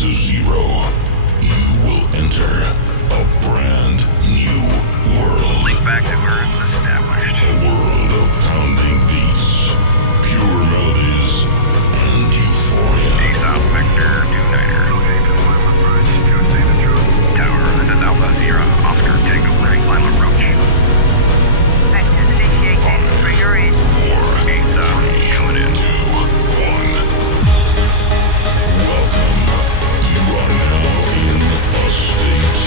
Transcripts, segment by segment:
to zero, you will enter a brand new world. Link back to where it's established. A world of pounding beats, pure melodies, and euphoria. South Vector 2-Niner. Tower, this is Alpha Sierra, Oscar Tango 3, climb approach. Vectors initiated, trigger in. 4, 3, coming in. 2, 1. Welcome. You are now in a state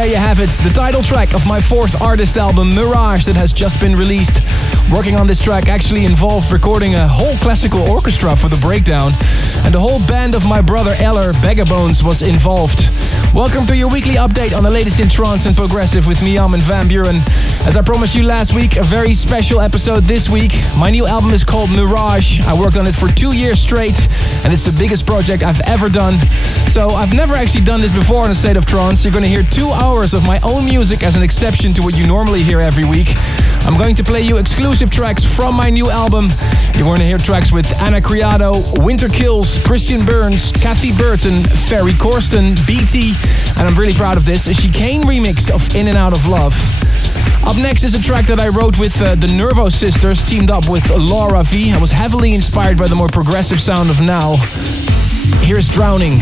there you have it, the title track of my fourth artist album, Mirage, that has just been released. Working on this track actually involved recording a whole classical orchestra for the breakdown, and the whole band of my brother Eller, Bagabones, was involved. Welcome to your weekly update on the latest in trance and progressive with me, Armin van Buuren. As I promised you last week, a very special episode this week. My new album is called Mirage. I worked on it for 2 years straight, and it's the biggest project I've ever done. So I've never actually done this before in A State of Trance. You're going to hear 2 hours of my own music as an exception to what you normally hear every week. I'm going to play you exclusive tracks from my new album. You're going to hear tracks with Anna Criado, Winter Kills, Christian Burns, Kathy Burton, Ferry Corsten, BT, and I'm really proud of this, a Chicane remix of In and Out of Love. Up next is a track that I wrote with the Nervo Sisters, teamed up with Laura V. I was heavily inspired by the more progressive sound of Now. Here's Drowning.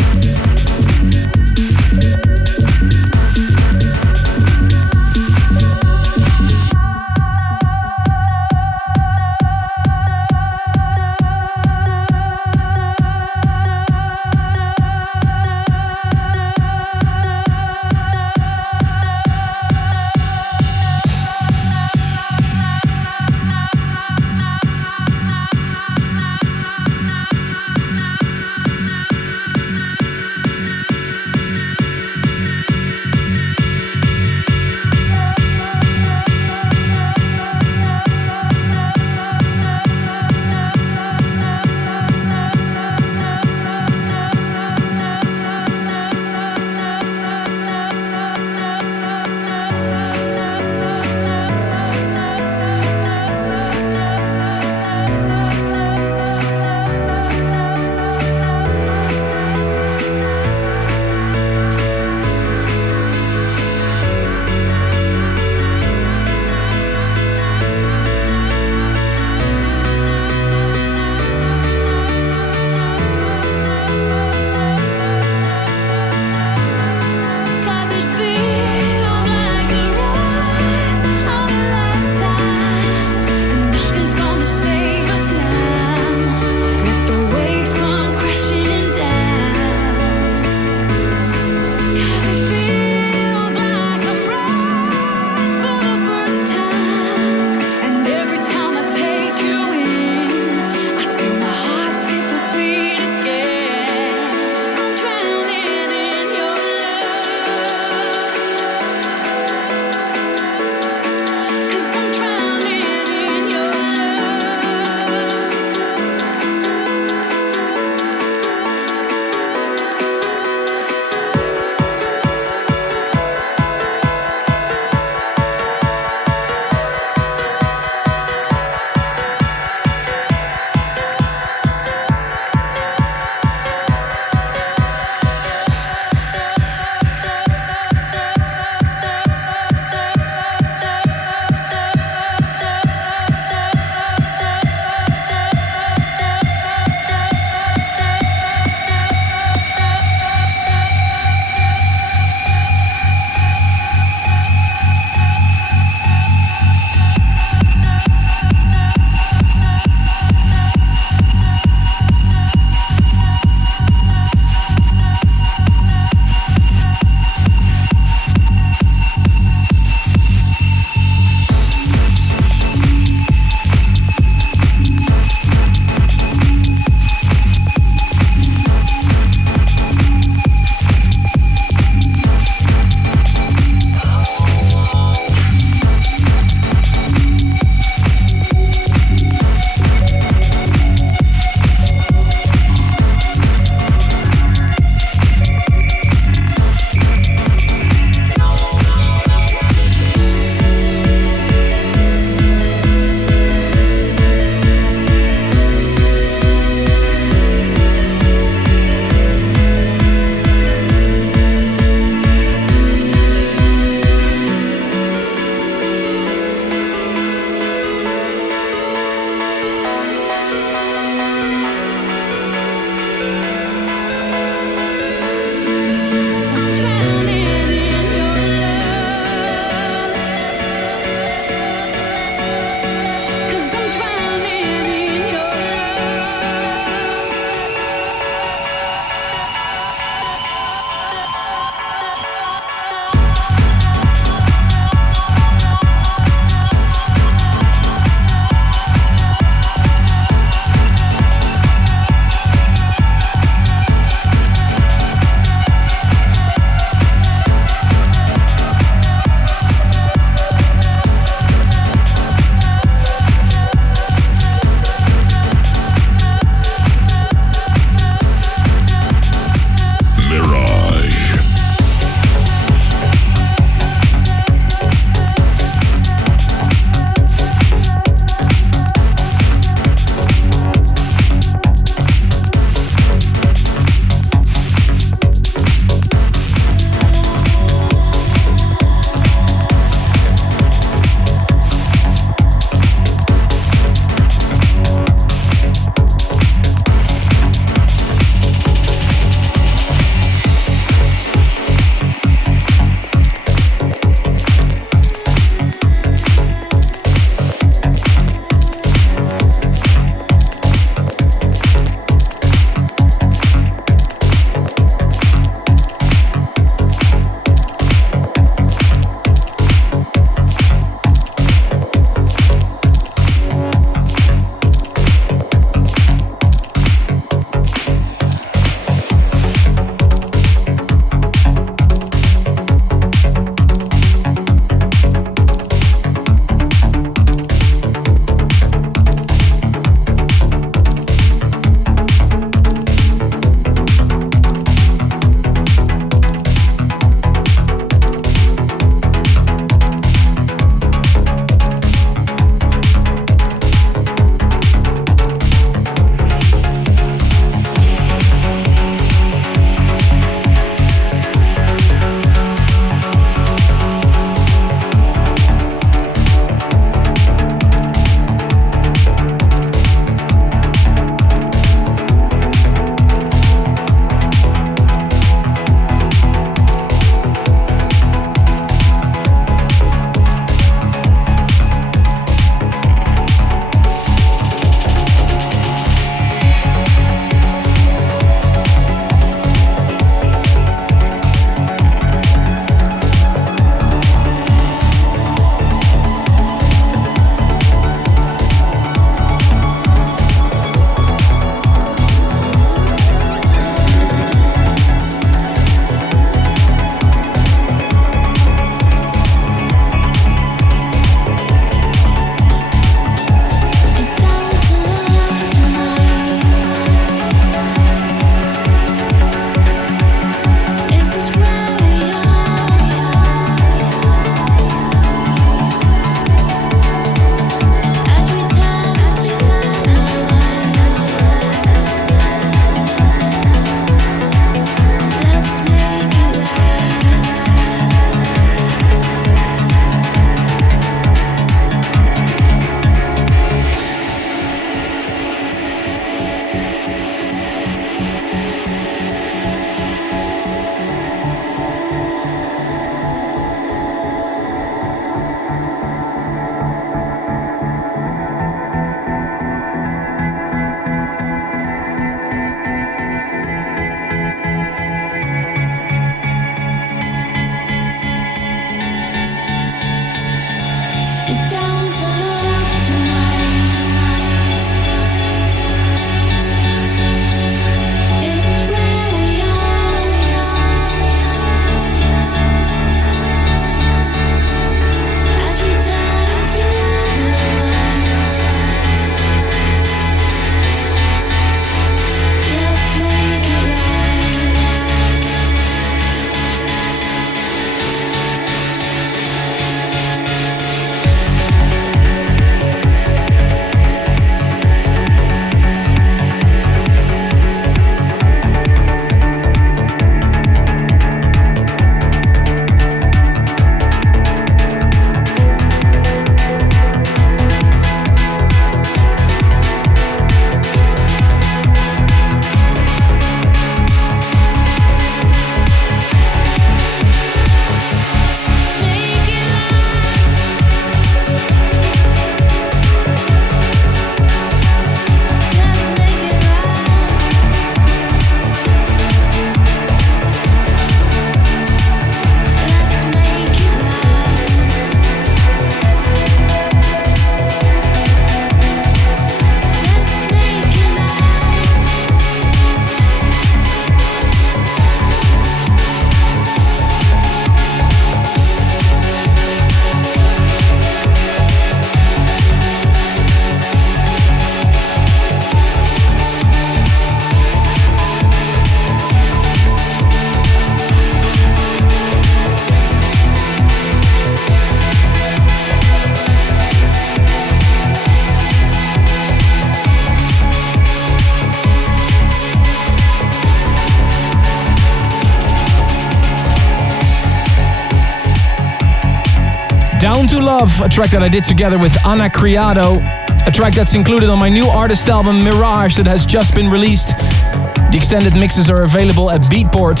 Down to Love, a track that I did together with Ana Criado, a track that's included on my new artist album Mirage that has just been released. The extended mixes are available at Beatport.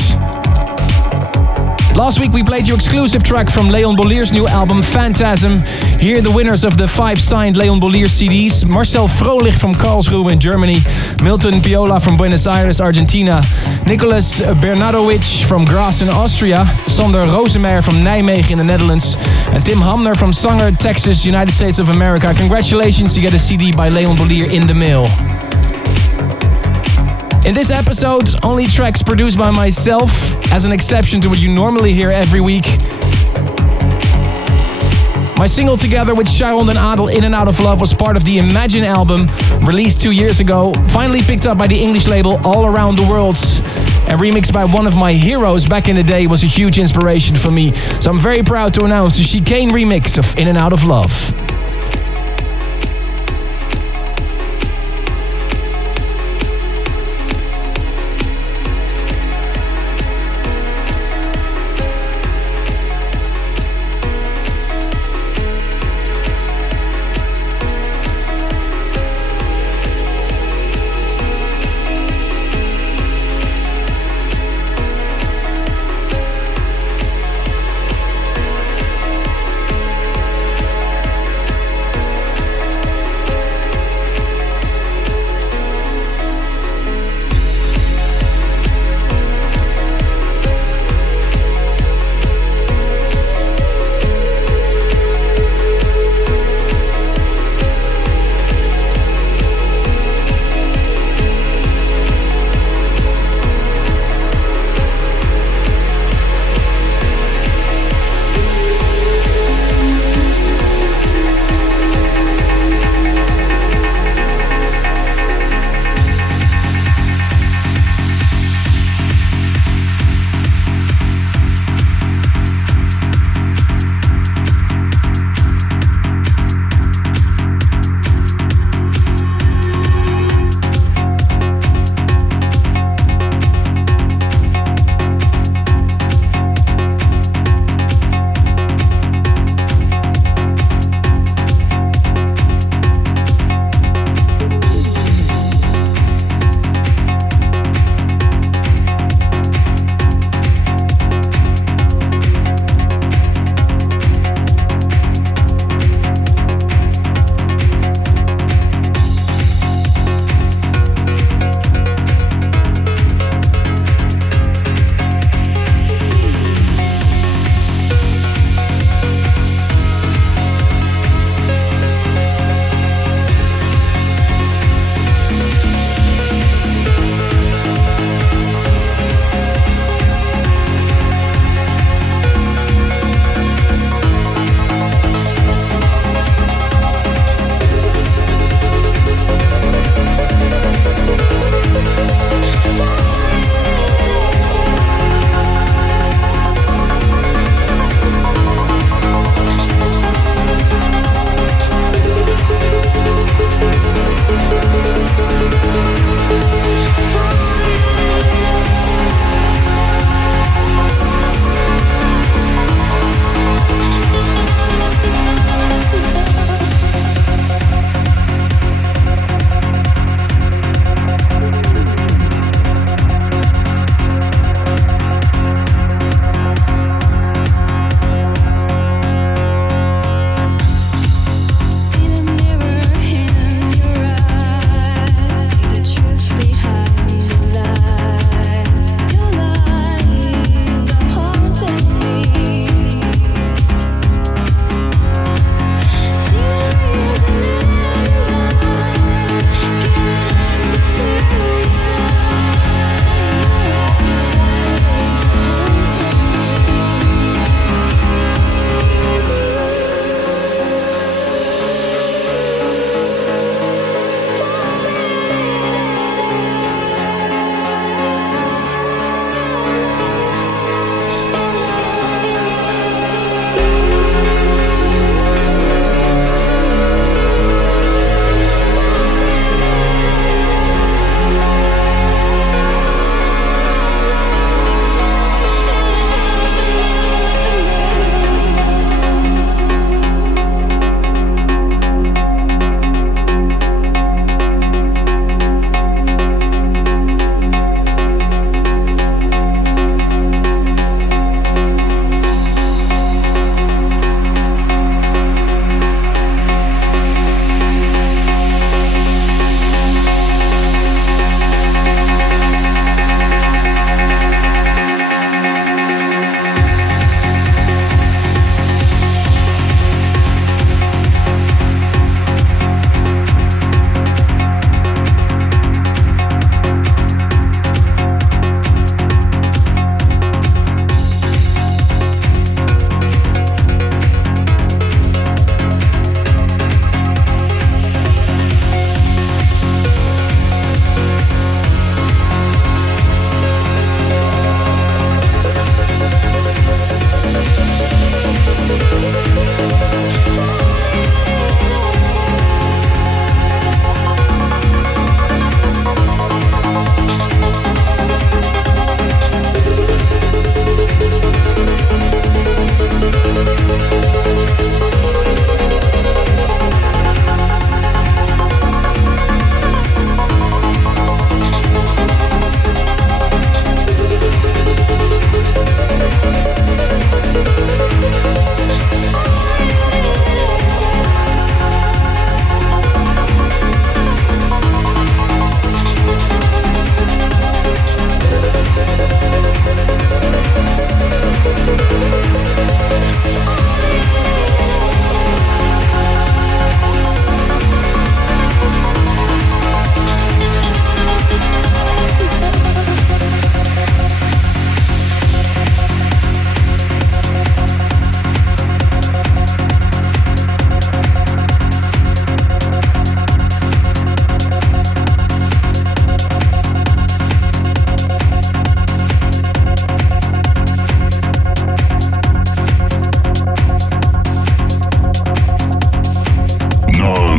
Last week we played you exclusive track from Leon Bolier's new album Phantasm. Here are the winners of the 5 signed Leon Bolier CDs. Marcel Frohlich from Karlsruhe in Germany, Milton Piola from Buenos Aires, Argentina, Nicolas Bernardowicz from Graz in Austria, Sander Rosemeyer from Nijmegen in the Netherlands, and Tim Hamner from Sanger, Texas, United States of America. Congratulations, you get a CD by Leon Bolier in the mail. In this episode, only tracks produced by myself, as an exception to what you normally hear every week. My single together with Sharon and Adel, In and Out of Love, was part of the Imagine album, released 2 years ago, finally picked up by the English label All Around the World, and remixed by one of my heroes back in the day. Was a huge inspiration for me. So I'm very proud to announce the Chicane remix of In and Out of Love.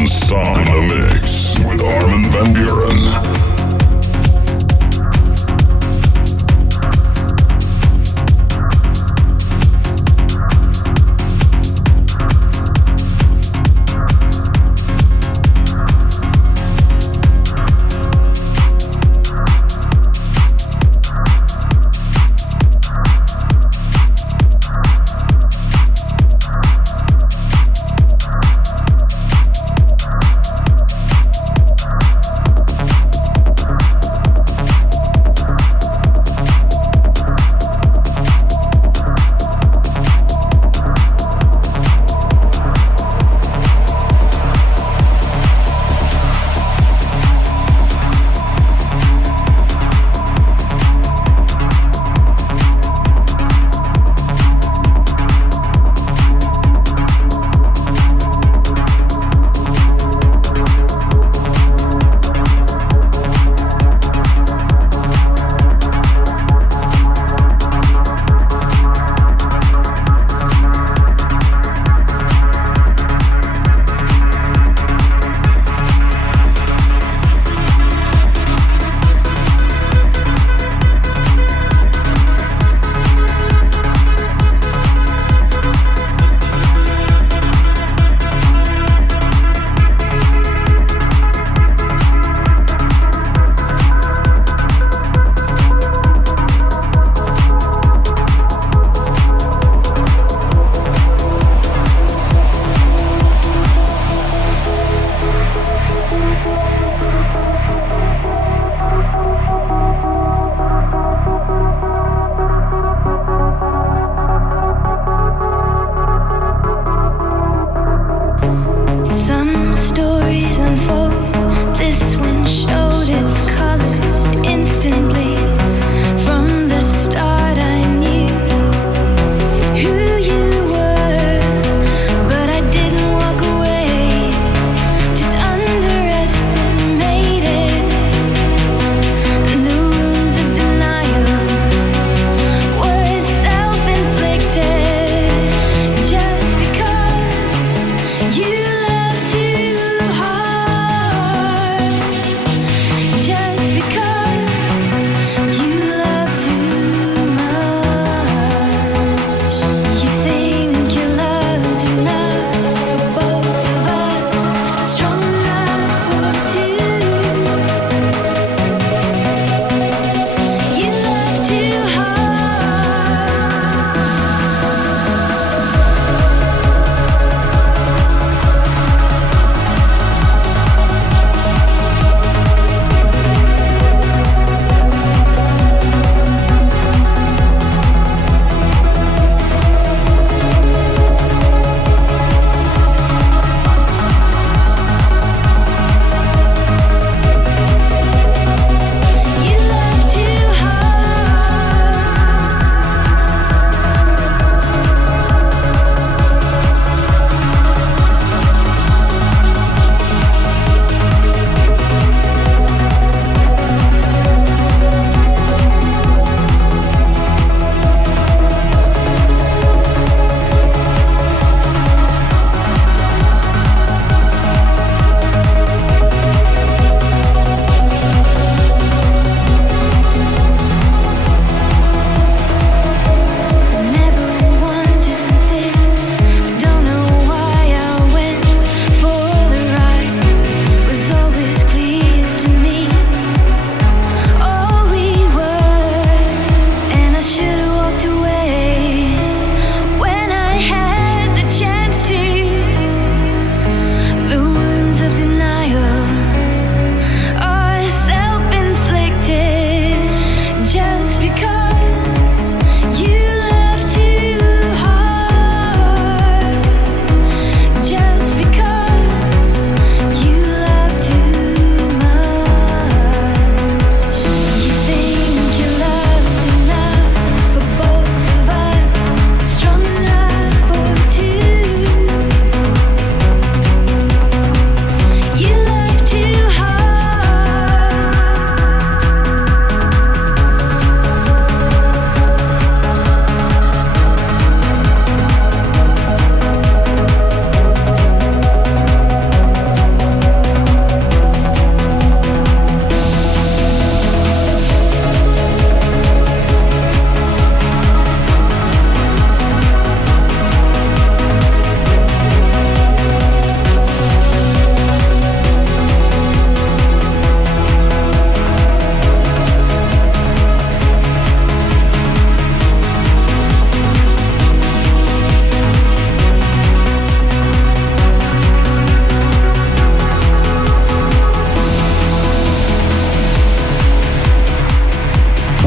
non-stop in the mix with Armin van Buuren.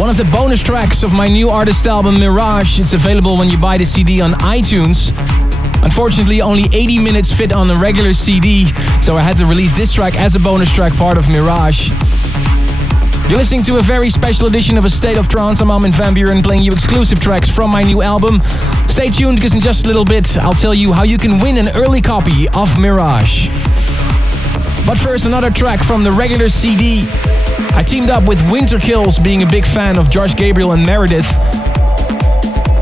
One of the bonus tracks of my new artist album Mirage. It's available when you buy the CD on iTunes. Unfortunately, only 80 minutes fit on a regular CD, so I had to release this track as a bonus track, part of Mirage. You're listening to a very special edition of A State of Trance. I'm Armin van Buuren, playing you exclusive tracks from my new album. Stay tuned, because in just a little bit I'll tell you how you can win an early copy of Mirage. But first, another track from the regular CD. I teamed up with Winter Kills, being a big fan of Josh Gabriel and Meredith.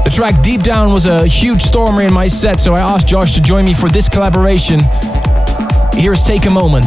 The track Deep Down was a huge stormer in my set, so I asked Josh to join me for this collaboration. Here's Take a Moment.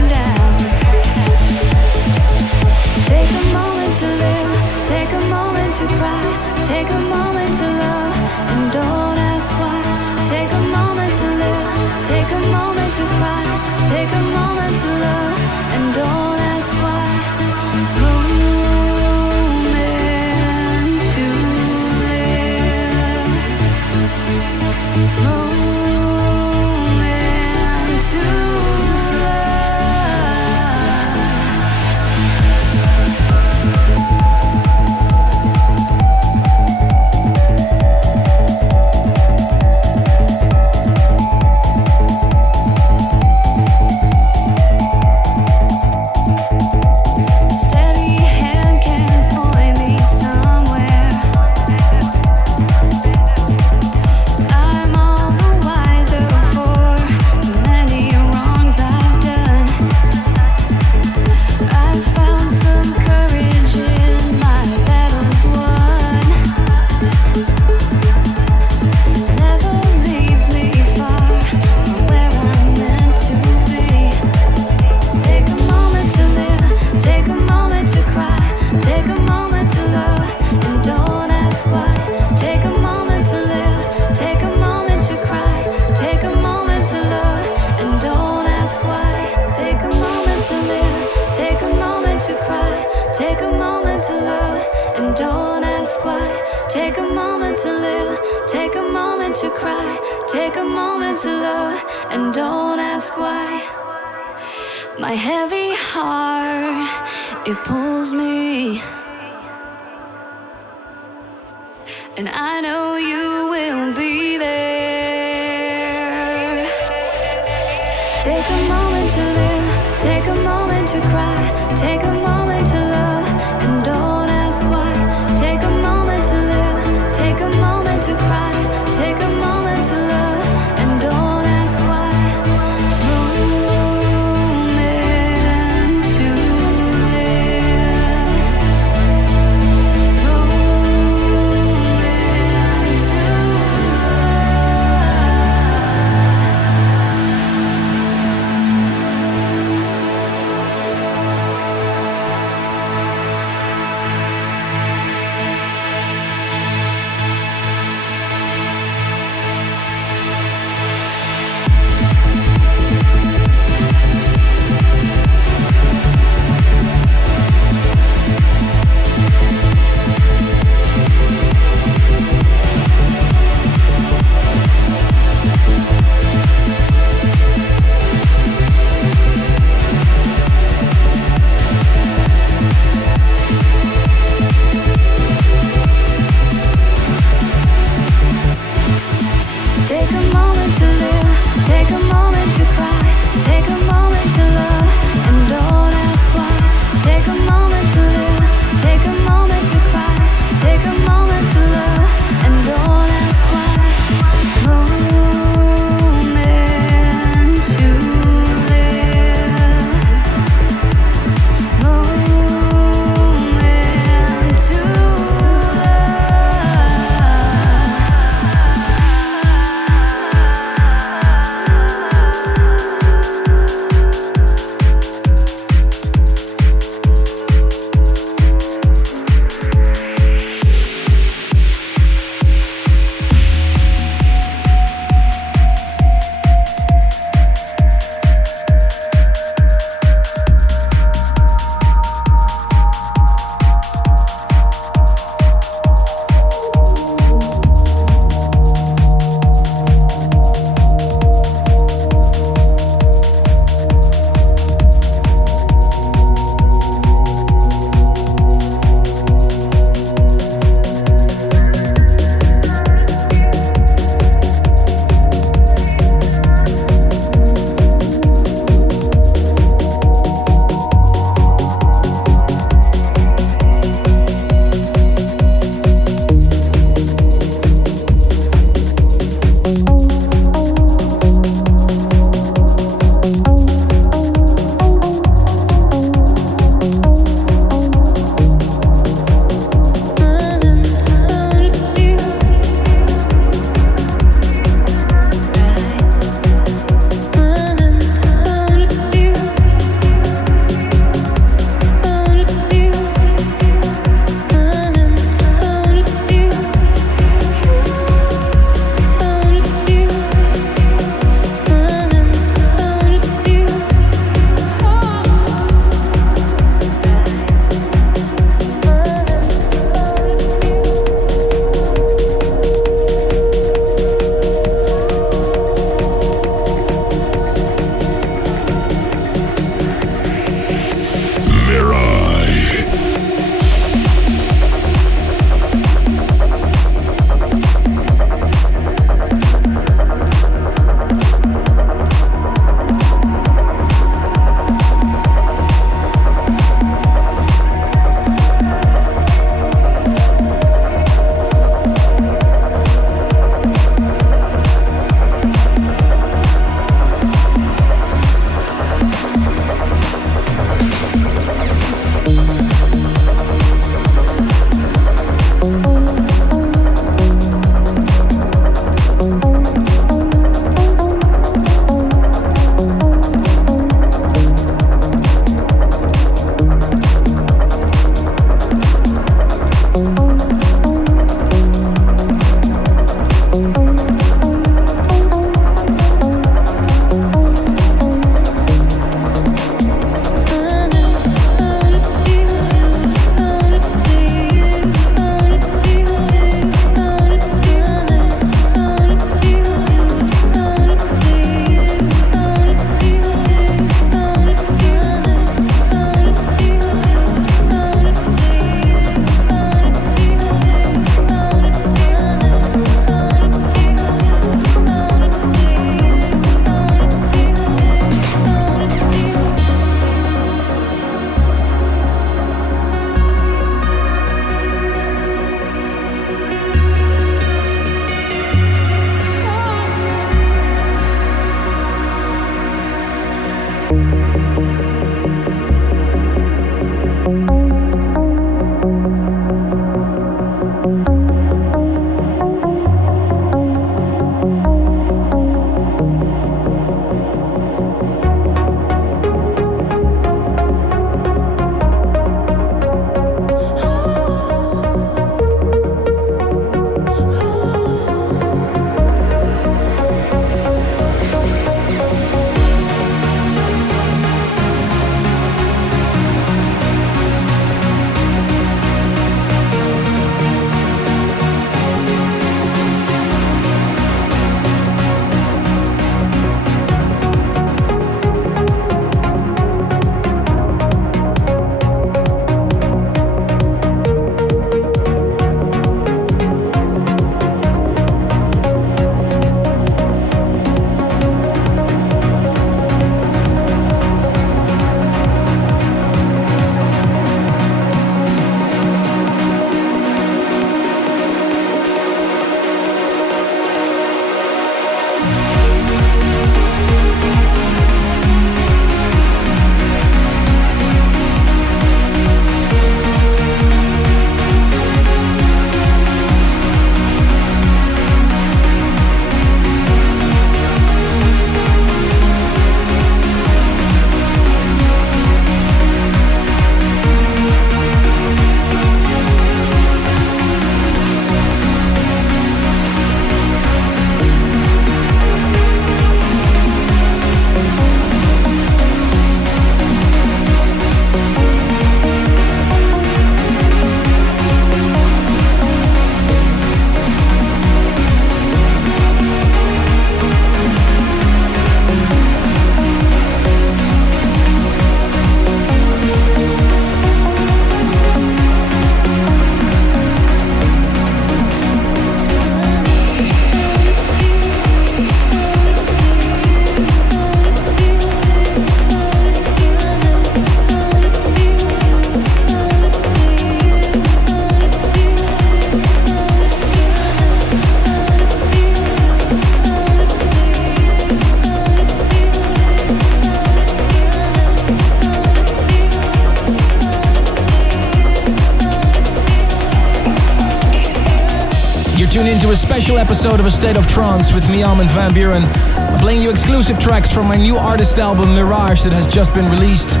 tuned into a special episode of A State of Trance with me, Armin van Buuren. I'm playing you exclusive tracks from my new artist album, Mirage, that has just been released.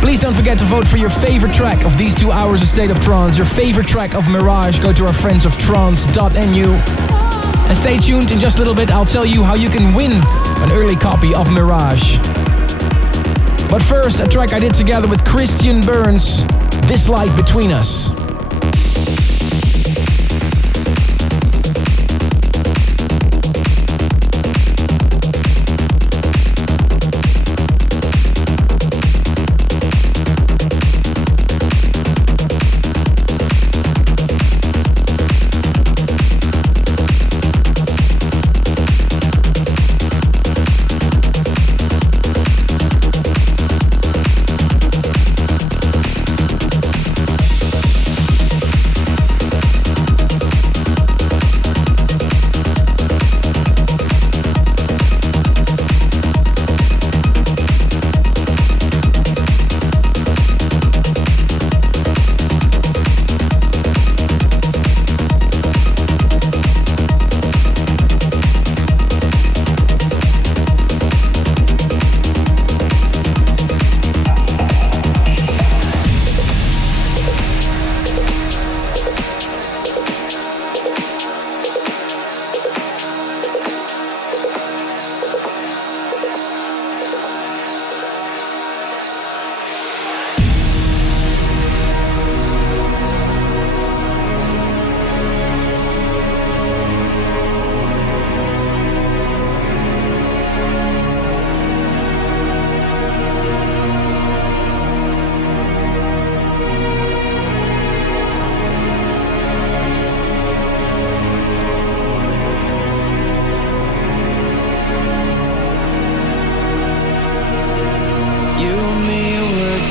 Please don't forget to vote for your favorite track of these 2 hours of State of Trance. Your favorite track of Mirage, go to our friends of trance.nu. And stay tuned, in just a little bit I'll tell you how you can win an early copy of Mirage. But first, a track I did together with Christian Burns, This Light Between Us.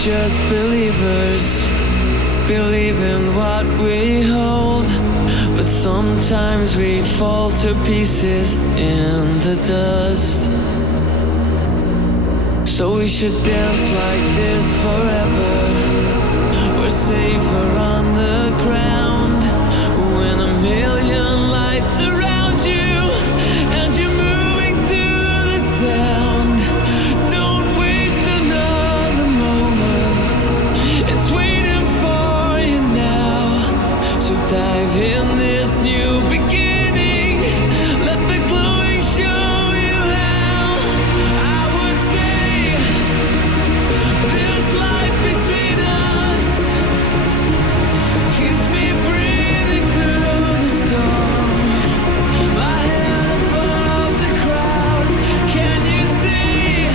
Just believers, believe in what we hold, but sometimes we fall to pieces in the dust. So we should dance like this forever. We're safer on the ground when a million lights surround you and you're moving to the sound. Don't waste another moment, it's waiting for you now. So dive in this new beginning, let the glowing show you how. I would say this light between us keeps me breathing through the storm. My head above the crowd, can you see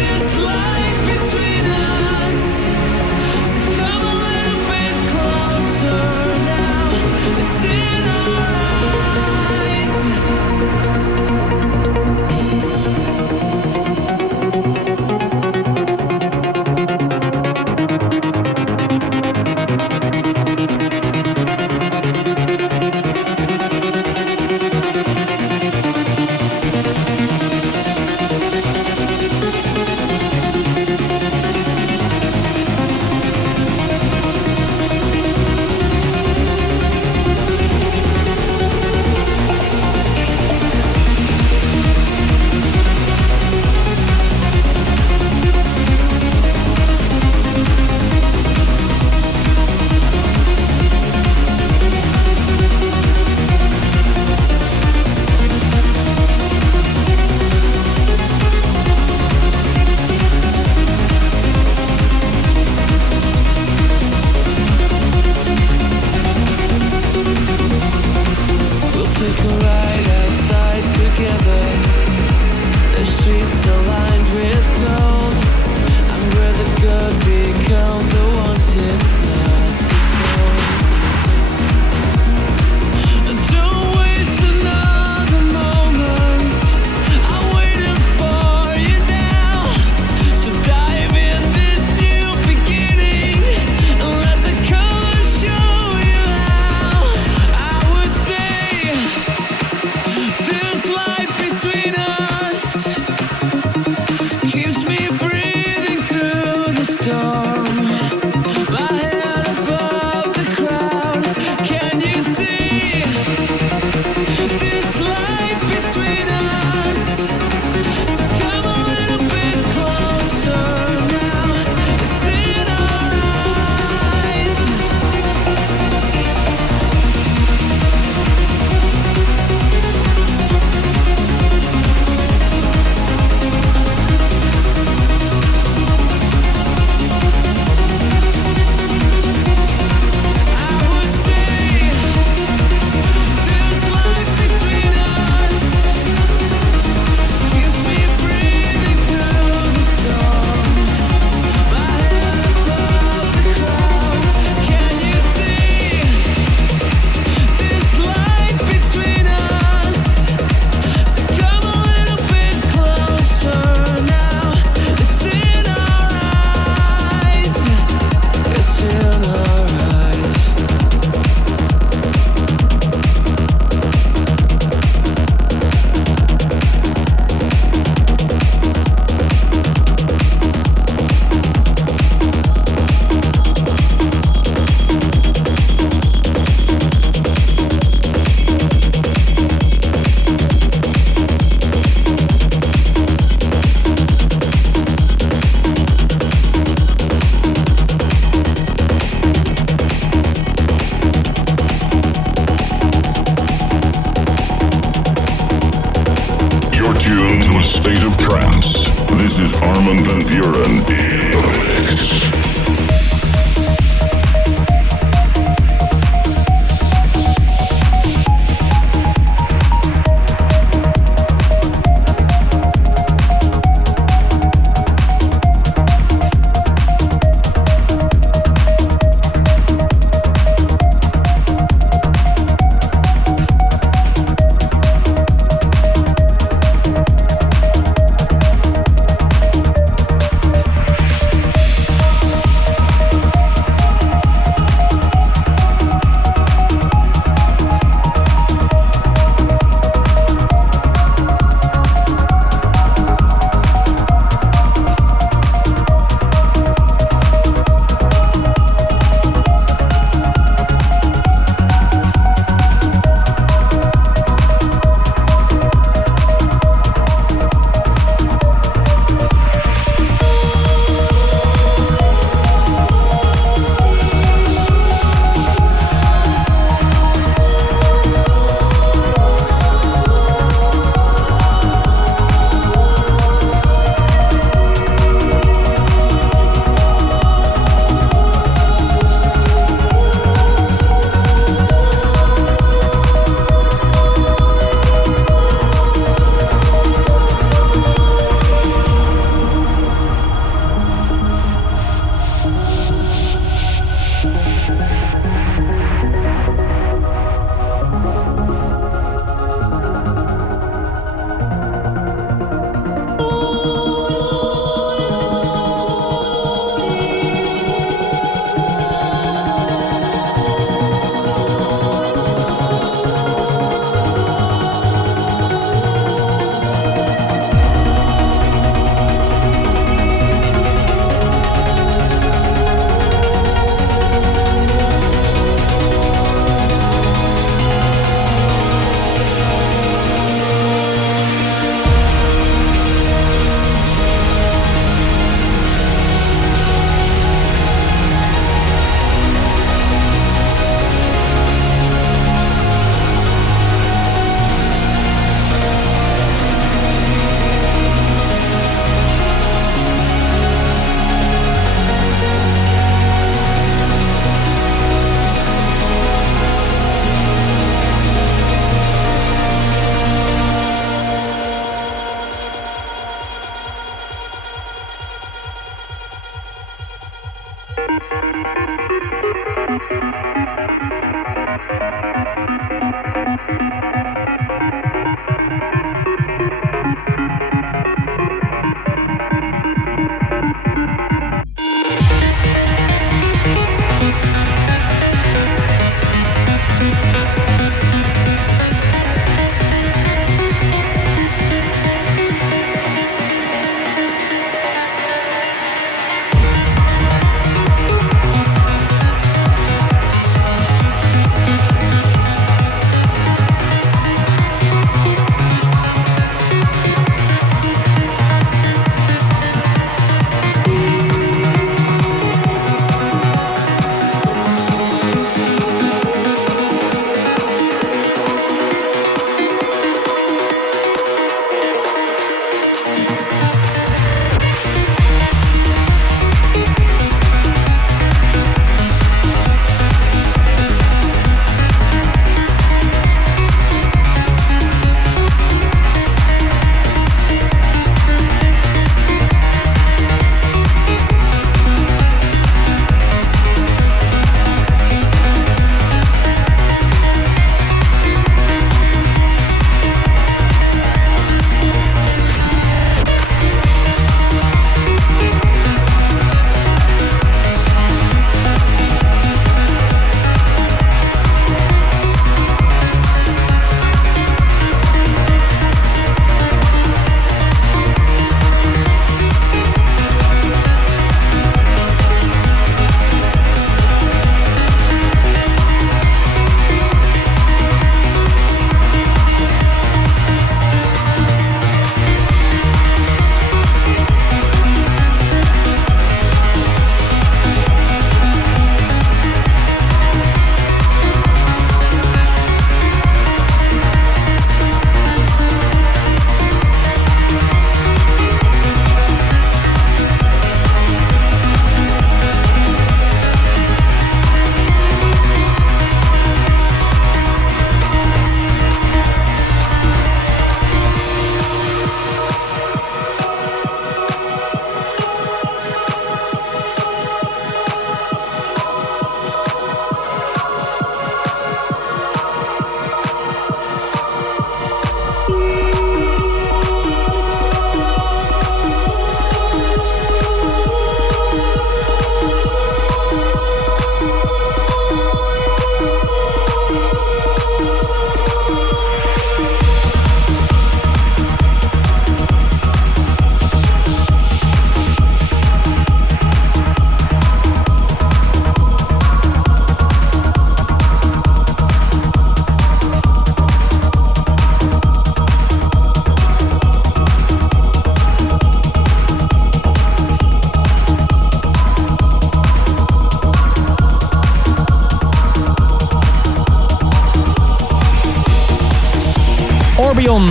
this light between us? So come a little bit closer now, it's in our eyes. Can you see?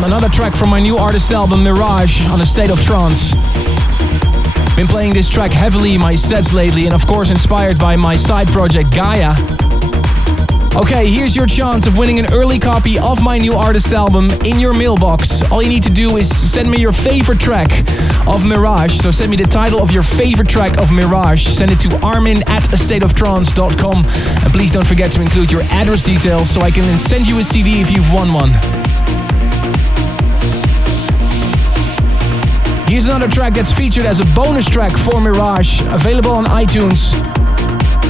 Another track from my new artist album Mirage on A State of Trance. Been playing this track heavily in my sets lately and of course inspired by my side project Gaia. Okay, here's your chance of winning an early copy of my new artist album in your mailbox. All you need to do is send me your favorite track of Mirage. So send me the title of your favorite track of Mirage. Send it to armin@astateoftrance.com. And please don't forget to include your address details so I can then send you a CD if you've won one. Here's another track that's featured as a bonus track for Mirage, available on iTunes.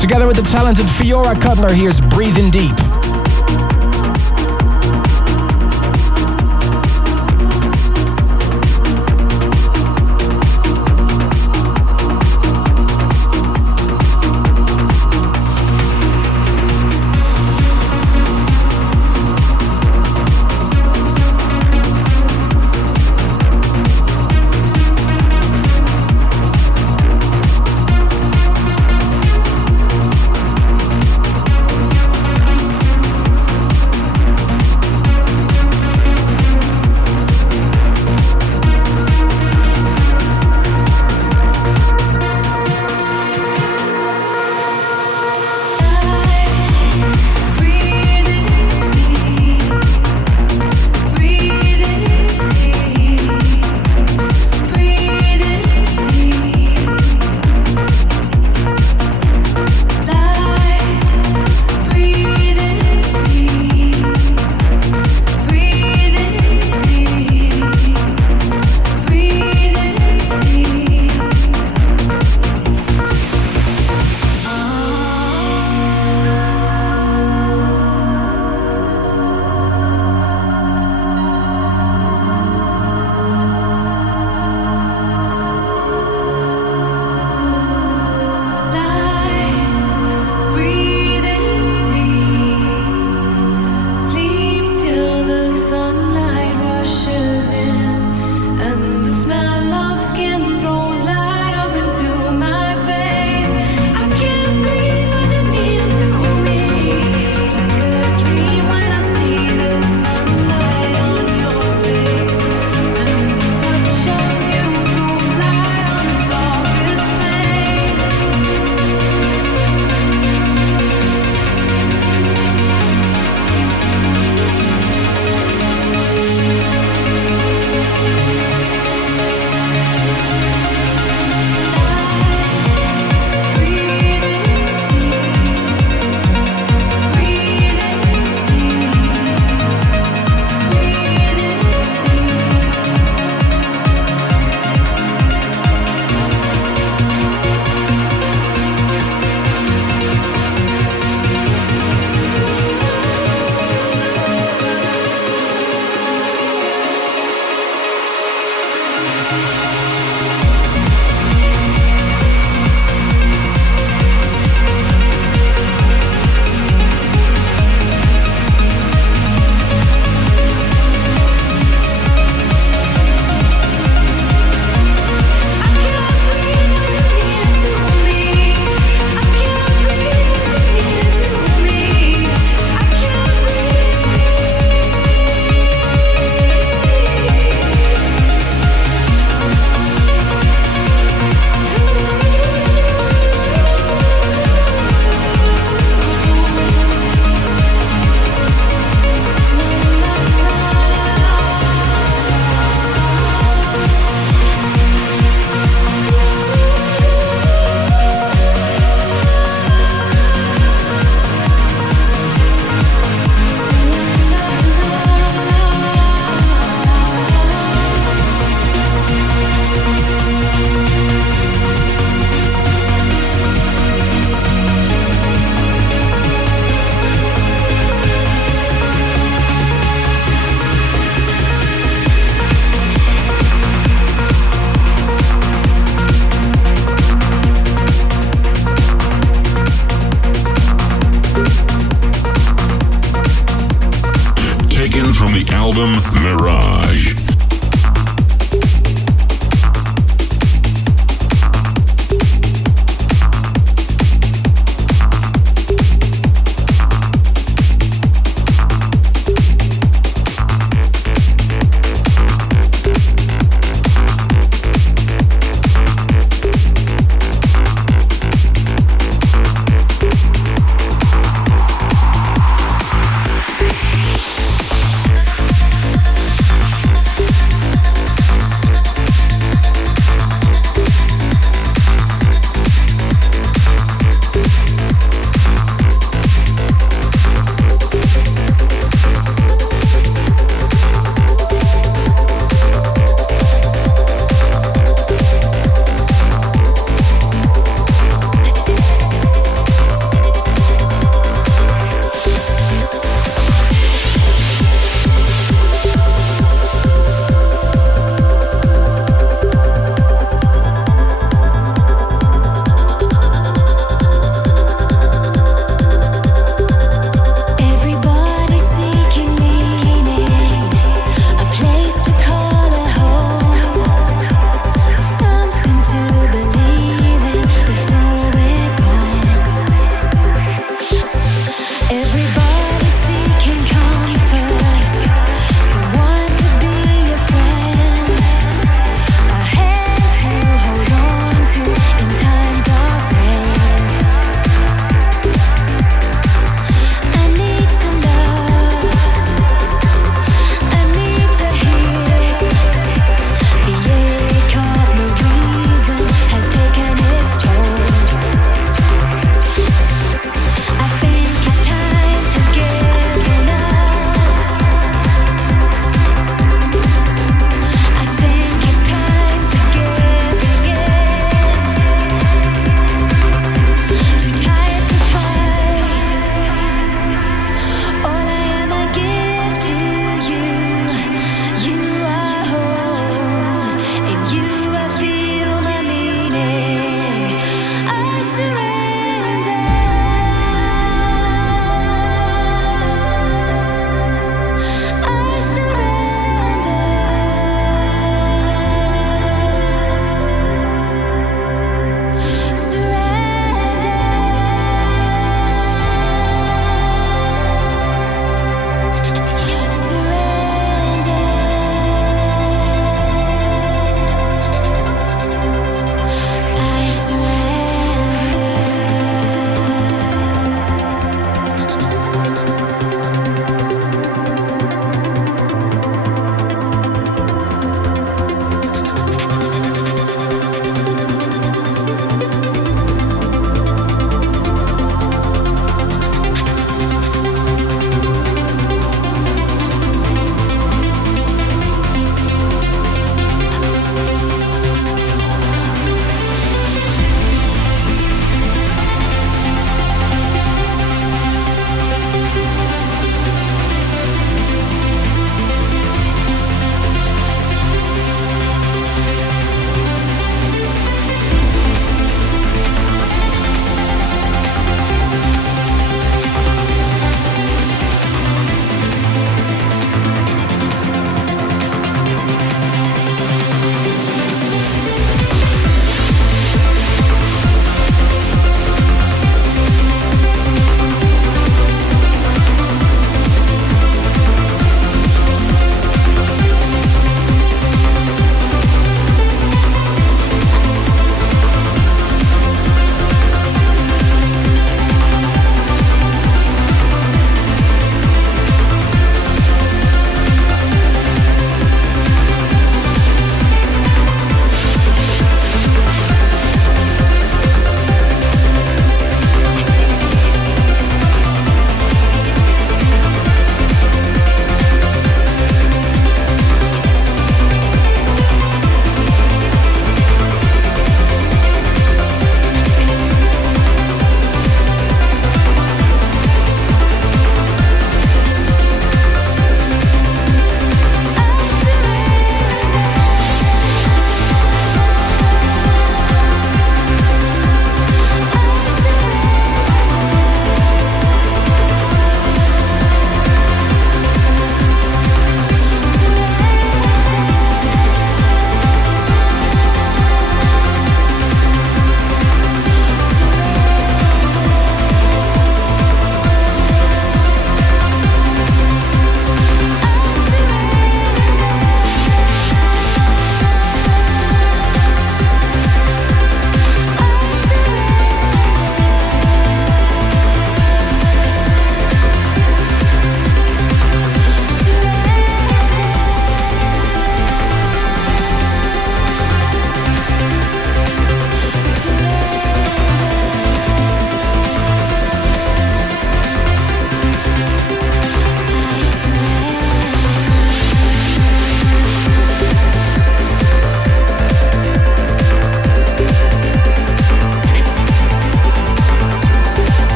Together with the talented Fiora Cutler, here's Breathing Deep. album Mirage.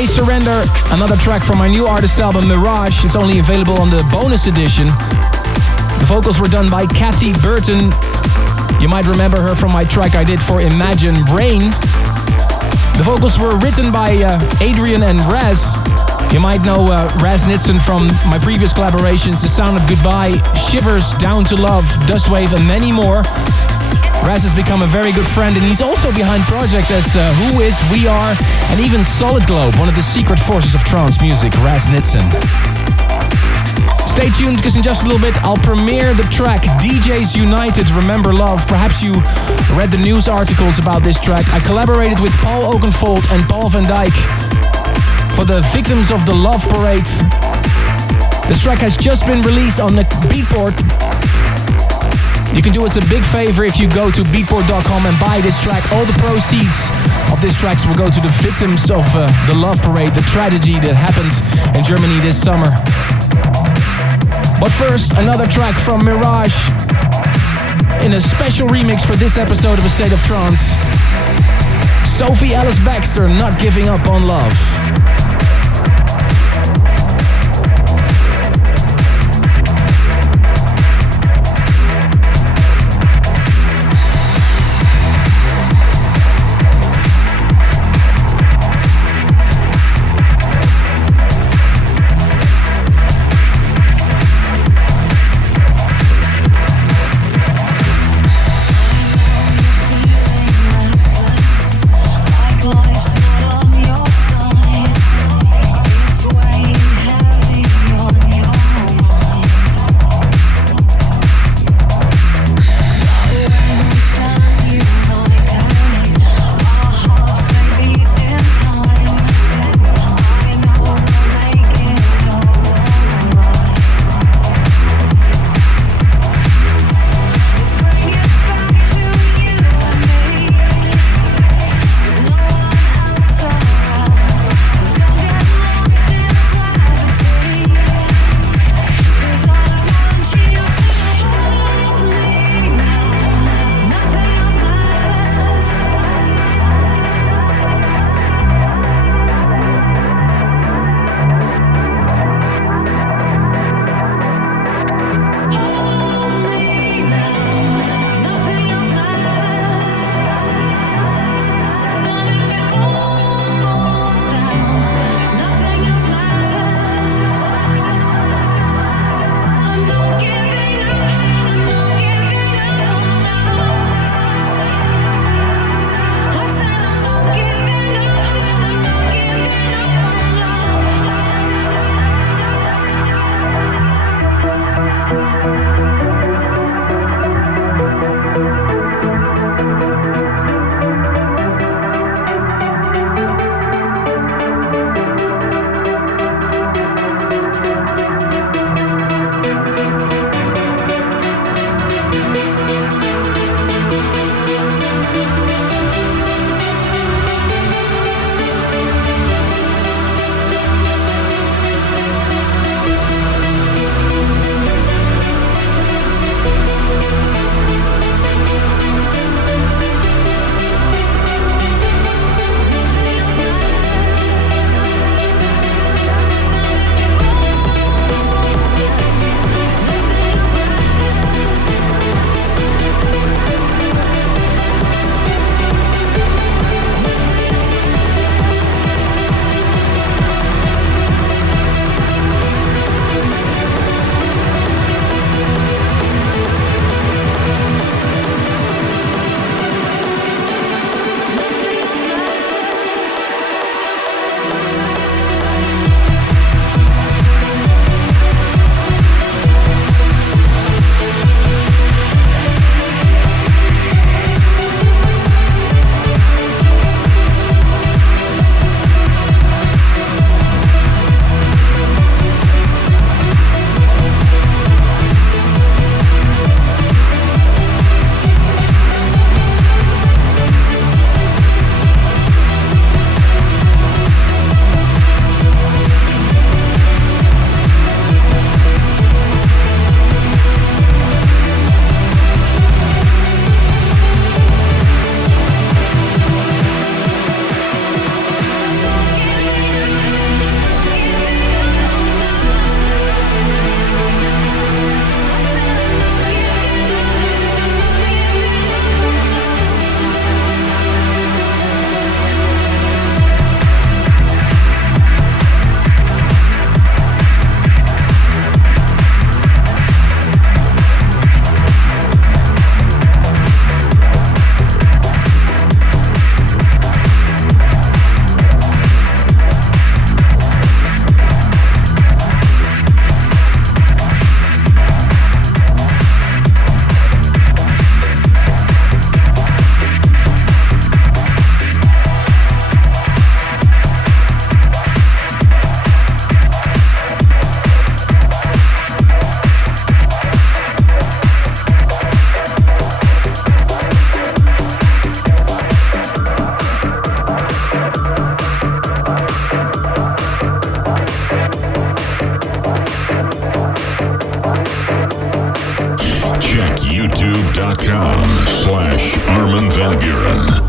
I Surrender, another track from my new artist album Mirage. It's only available on the bonus edition. The vocals were done by Kathy Burton. You might remember her from my track I did for Imagine Brain. The vocals were written by Adrian and Raz. You might know Raz Nitzen from my previous collaborations, The Sound of Goodbye, Shivers, Down to Love, Dustwave, and many more. Raz has become a very good friend, and he's also behind projects as Who Is, We Are, and even Solid Globe, one of the secret forces of trance music, Raz Nitzen. Stay tuned, because in just a little bit I'll premiere the track DJs United, Remember Love. Perhaps you read the news articles about this track. I collaborated with Paul Oakenfold and Paul van Dijk for the Victims of the Love Parade. This track has just been released on the Beatport. You can do us a big favor if you go to beatport.com and buy this track. All the proceeds of these tracks will go to the victims of the Love Parade, the tragedy that happened in Germany this summer. But first, another track from Mirage in a special remix for this episode of A State of Trance. Sophie Ellis Baxter, Not Giving Up on Love. Life's not on your side. It's way Facebook.com/Armin van Buuren.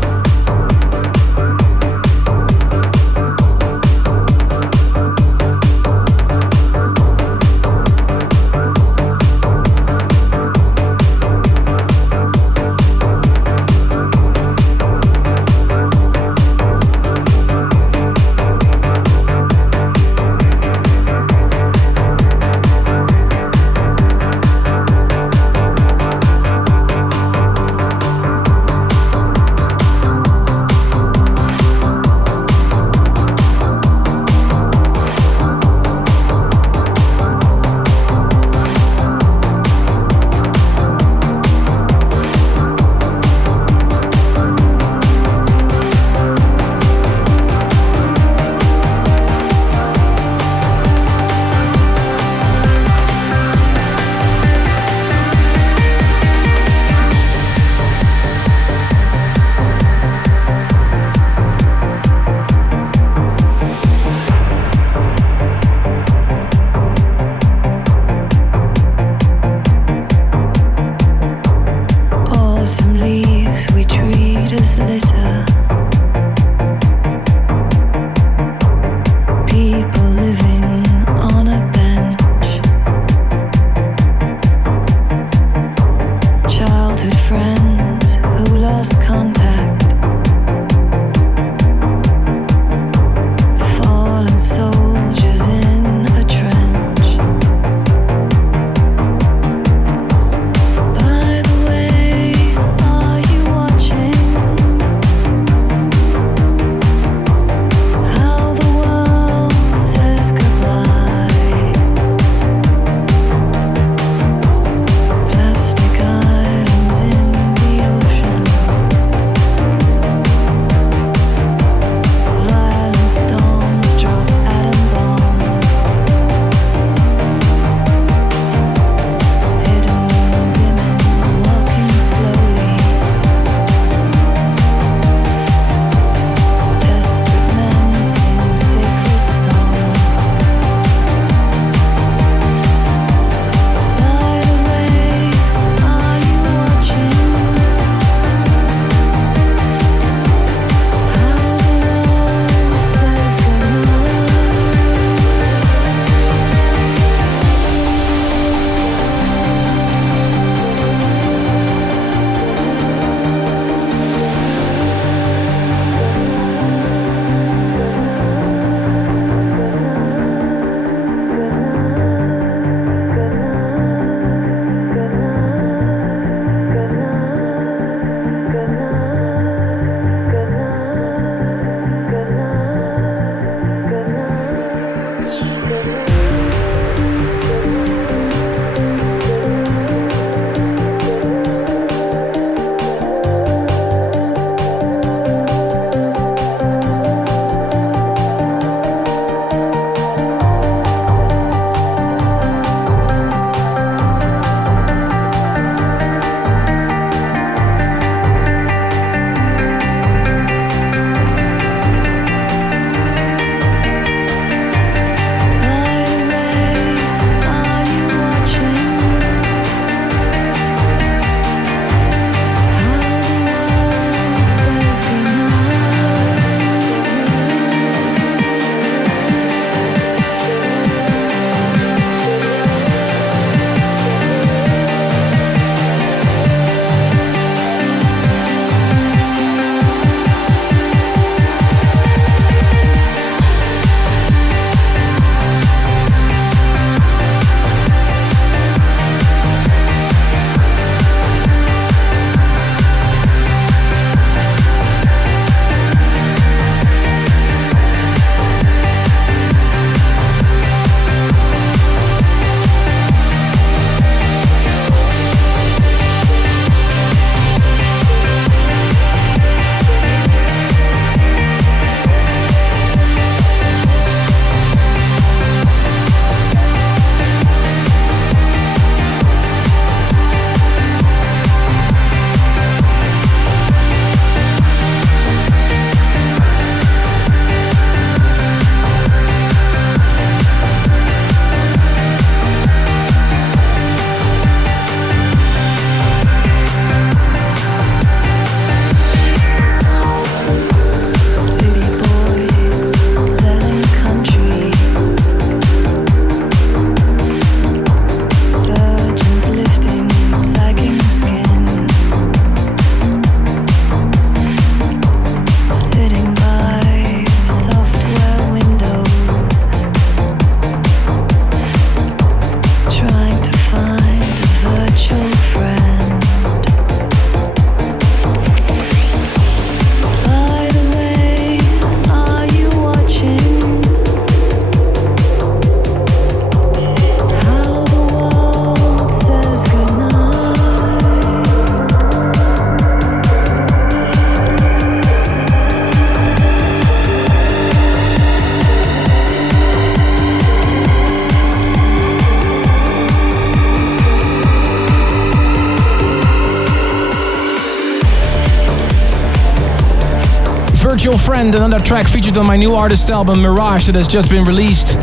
Virtual Friend, another track featured on my new artist album Mirage that has just been released.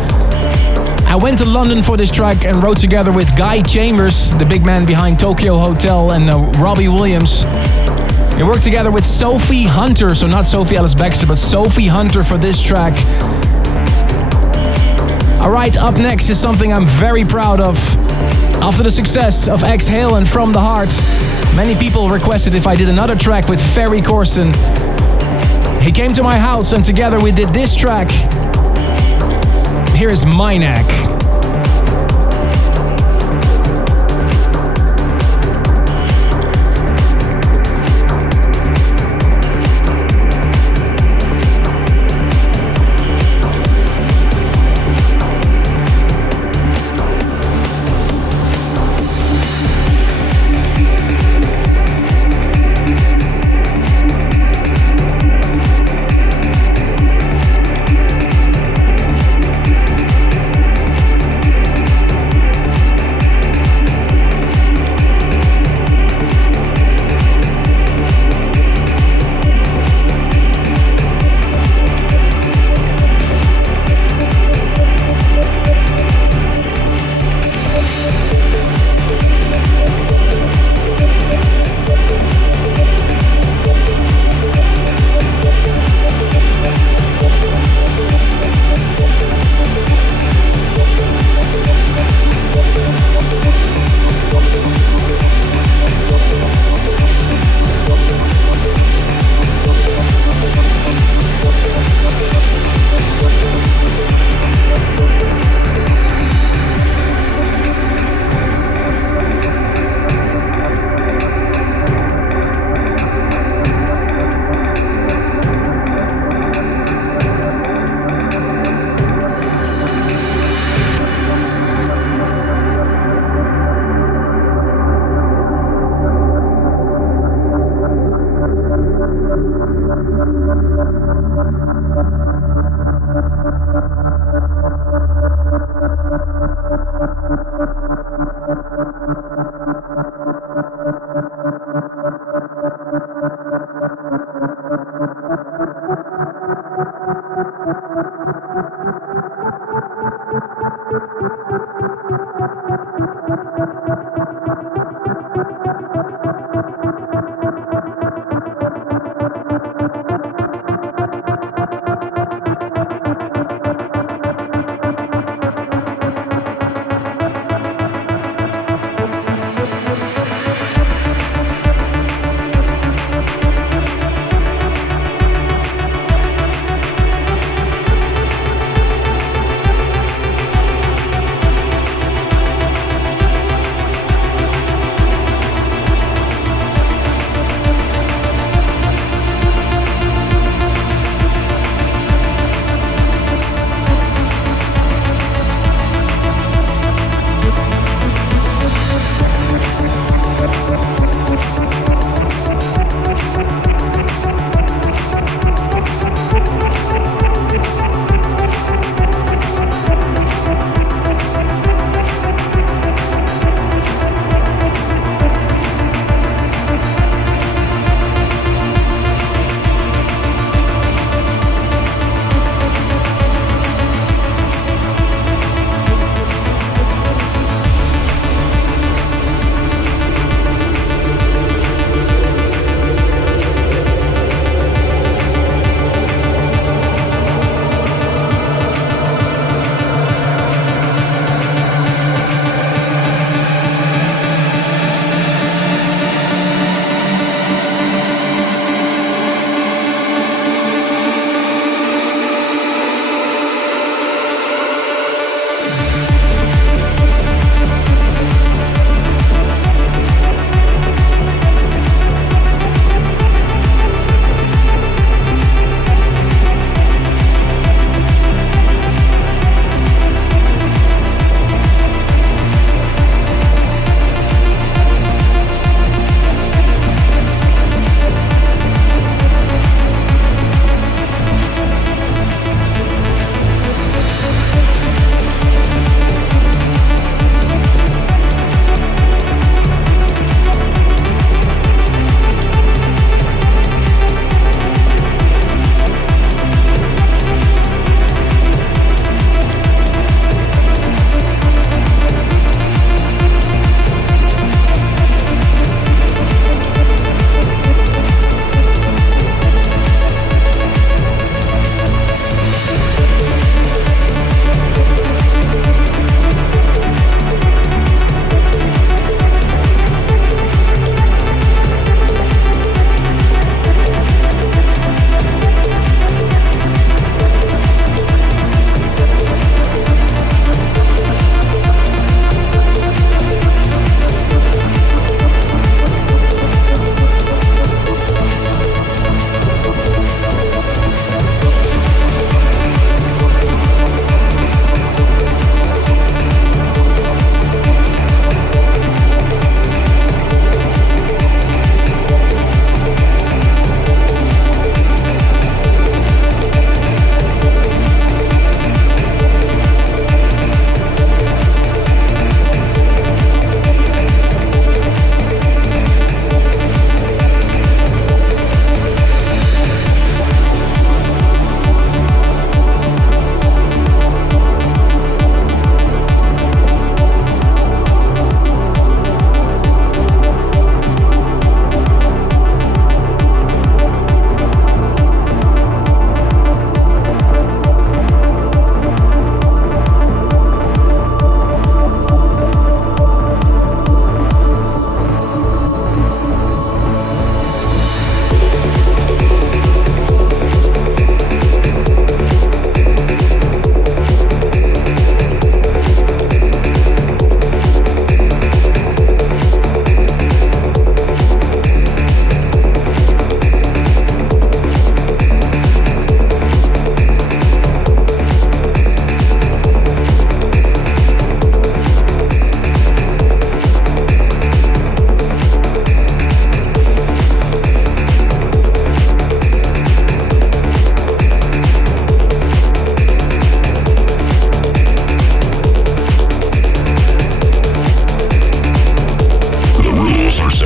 I went to London for this track and wrote together with Guy Chambers, the big man behind Tokyo Hotel, and Robbie Williams. We worked together with Sophie Hunter, so not Sophie Ellis Bextor, but Sophie Hunter for this track. Alright, up next is something I'm very proud of. After the success of Exhale and From the Heart, many people requested if I did another track with Ferry Corsten. He came to my house and together we did this track. Here is Minac.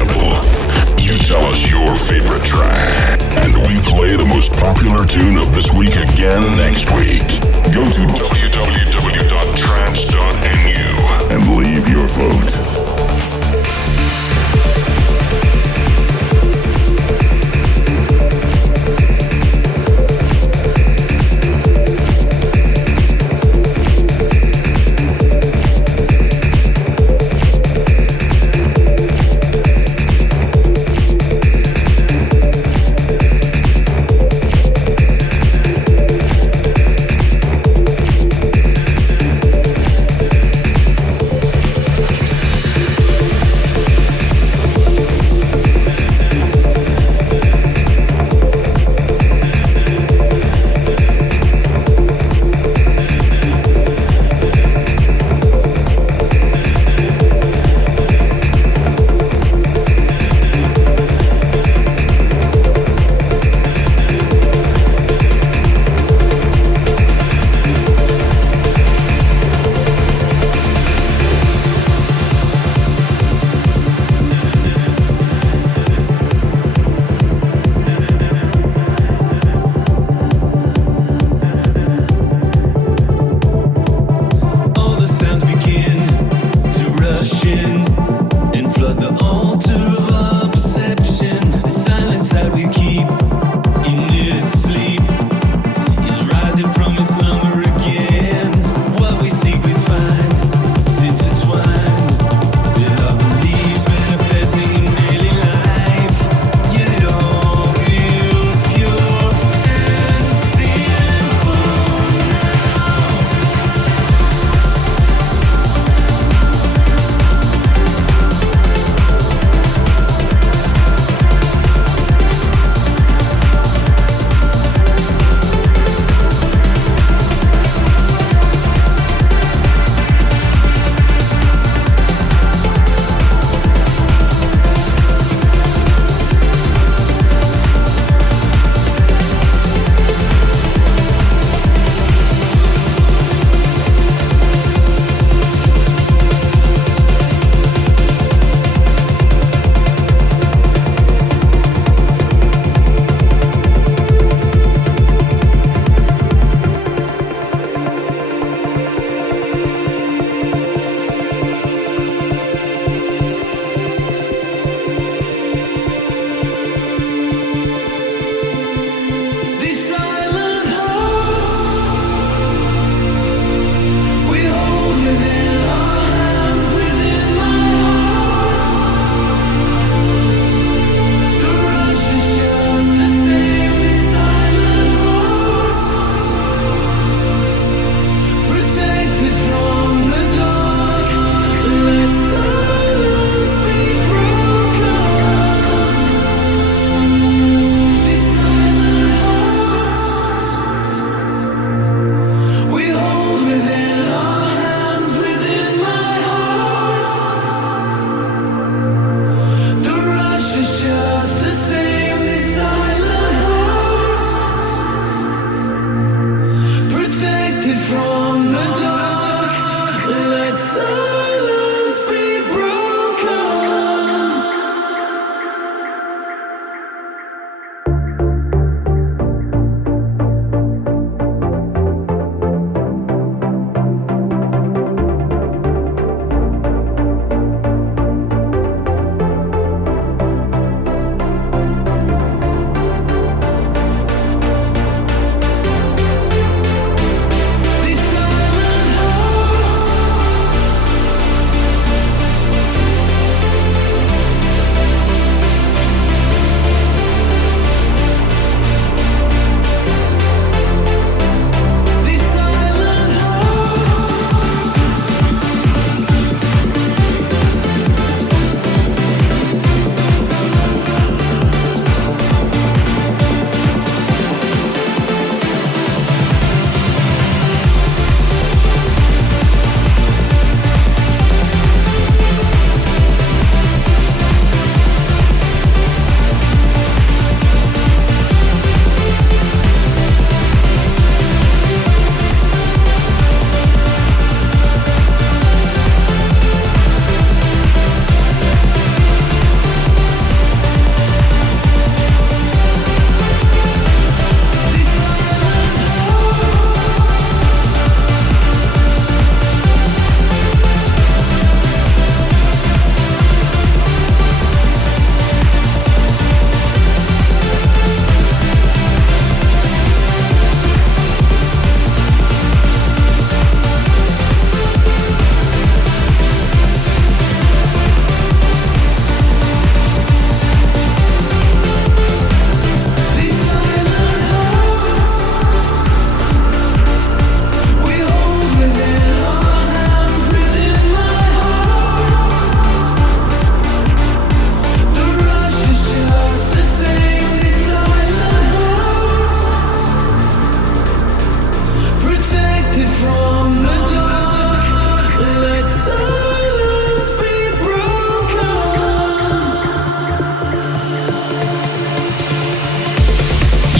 simple. You tell us your favorite track, and we play the most popular tune of this week again next week. Go to www.trance.nu and leave your vote.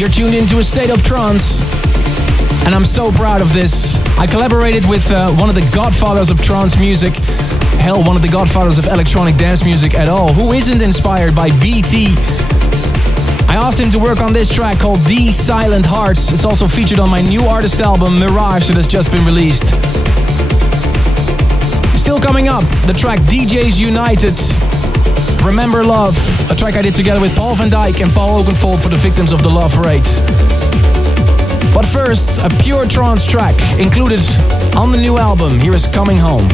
You're tuned into a state of trance, and I'm so proud of this. I collaborated with one of the godfathers of trance music, hell, one of the godfathers of electronic dance music at all, who isn't inspired by BT. I asked him to work on this track called D Silent Hearts. It's also featured on my new artist album, Mirage, that has just been released. Still coming up, the track DJs United, Remember Love, a track I did together with Paul van Dyk and Paul Oakenfold for the victims of the Love Parade. But first, a pure trance track included on the new album. Here is Coming Home.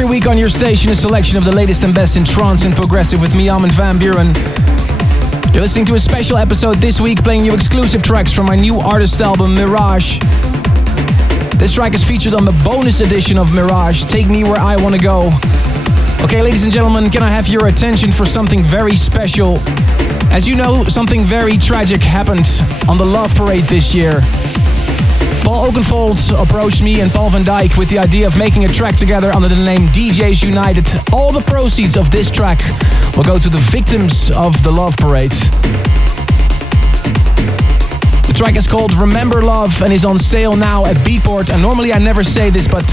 Every week on your station, a selection of the latest and best in trance and progressive with me, Armin van Buuren. You're listening to a special episode this week, playing you exclusive tracks from my new artist album, Mirage. This track is featured on the bonus edition of Mirage, Take Me Where I Wanna Go. Okay, ladies and gentlemen, can I have your attention for something very special? As you know, something very tragic happened on the Love Parade this year. Paul Oakenfold approached me and Paul van Dyk with the idea of making a track together under the name DJs United. All the proceeds of this track will go to the victims of the Love Parade. The track is called Remember Love and is on sale now at Beatport. And normally I never say this, but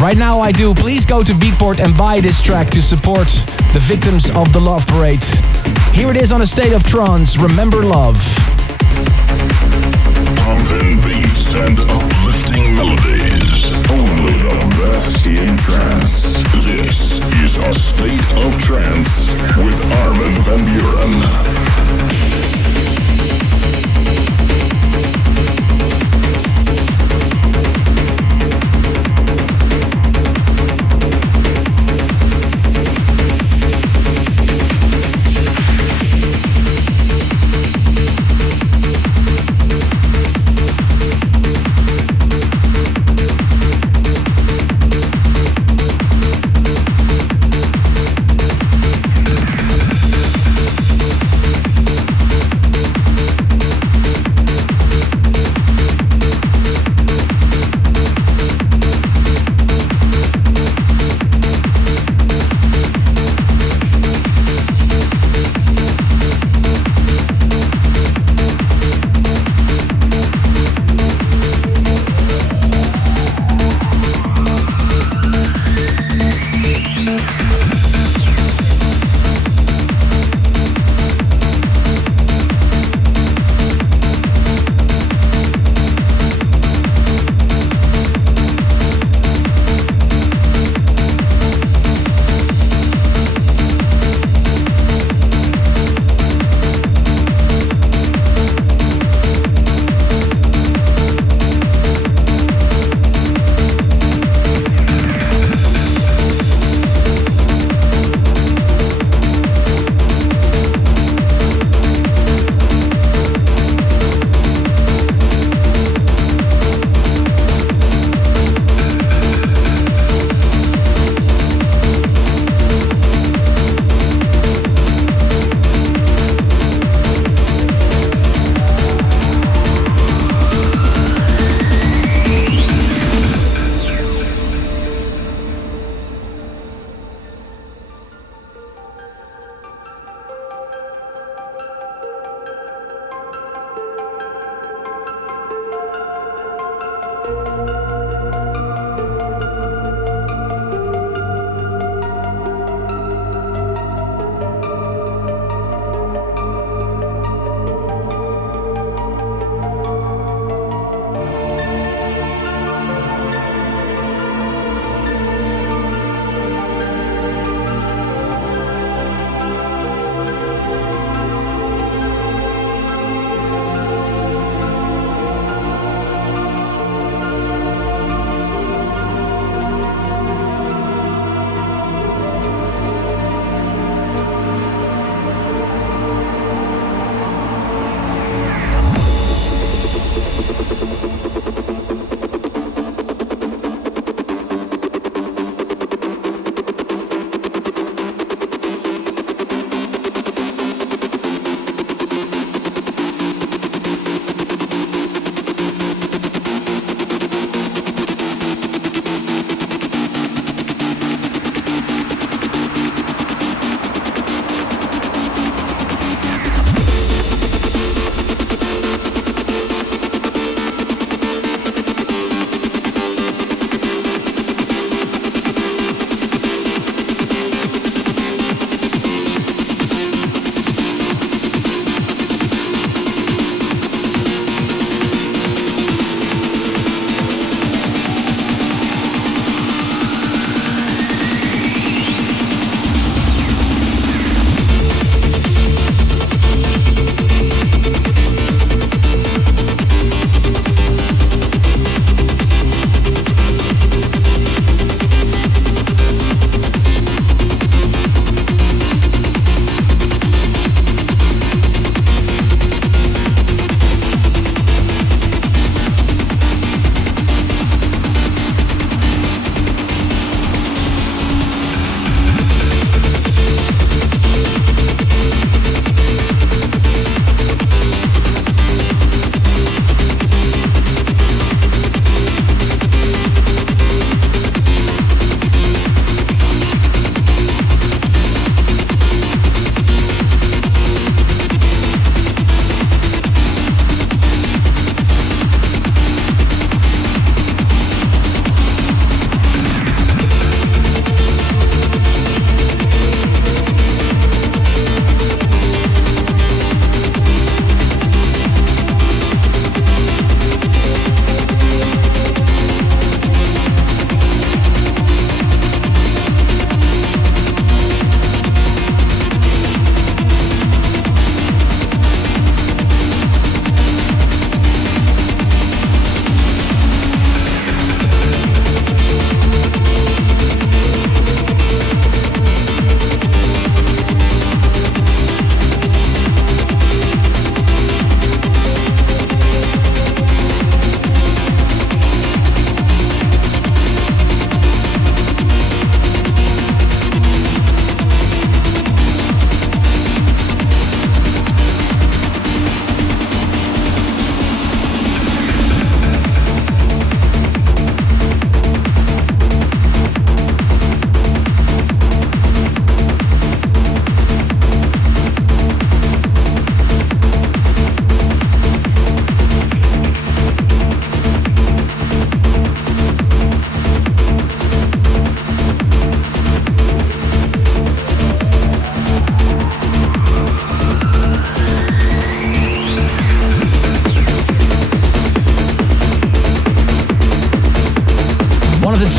right now I do. Please go to Beatport and buy this track to support the victims of the Love Parade. Here it is on A State of Trance, Remember Love. Pumping beats and uplifting melodies. Only the best in trance. This is A State of Trance with Armin van Buuren.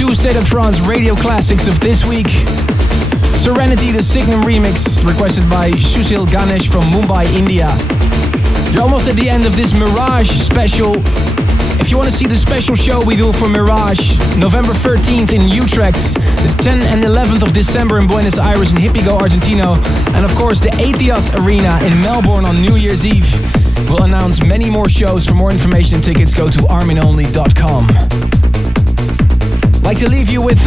2 State of Trance radio classics of this week. Serenity, the Signum remix, requested by Sushil Ganesh from Mumbai, India. You're almost at the end of this Mirage special. If you want to see the special show we do for Mirage, November 13th in Utrecht, the 10th and 11th of December in Buenos Aires and Hippigo, Argentina, and of course the Etihad Arena in Melbourne on New Year's Eve. We'll announce many more shows. For more information and tickets, go to arminonly.com. I'd like to leave you with